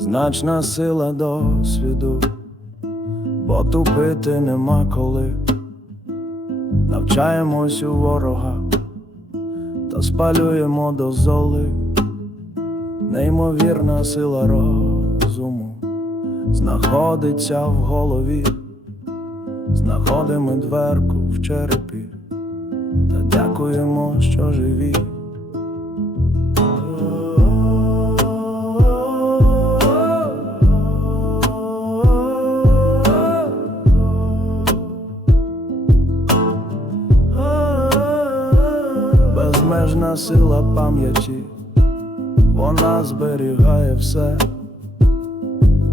Значна сила досвіду, бо тупити нема коли. Навчаємось у ворога та спалюємо до золи. Неймовірна сила розуму знаходиться в голові, знаходимо дверку в черепі та дякуємо, що живі. Безмежна сила пам'яті, вона зберігає все,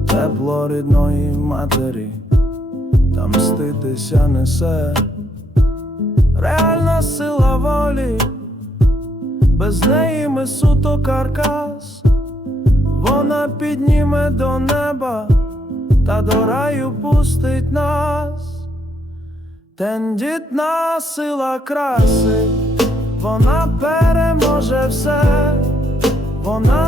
тепло рідної матері, та мститися несе, реальна сила волі, без неї ми суто каркас, вона підніме до неба та до раю пустить нас. Тендітна сила краси, вона переможе все, вона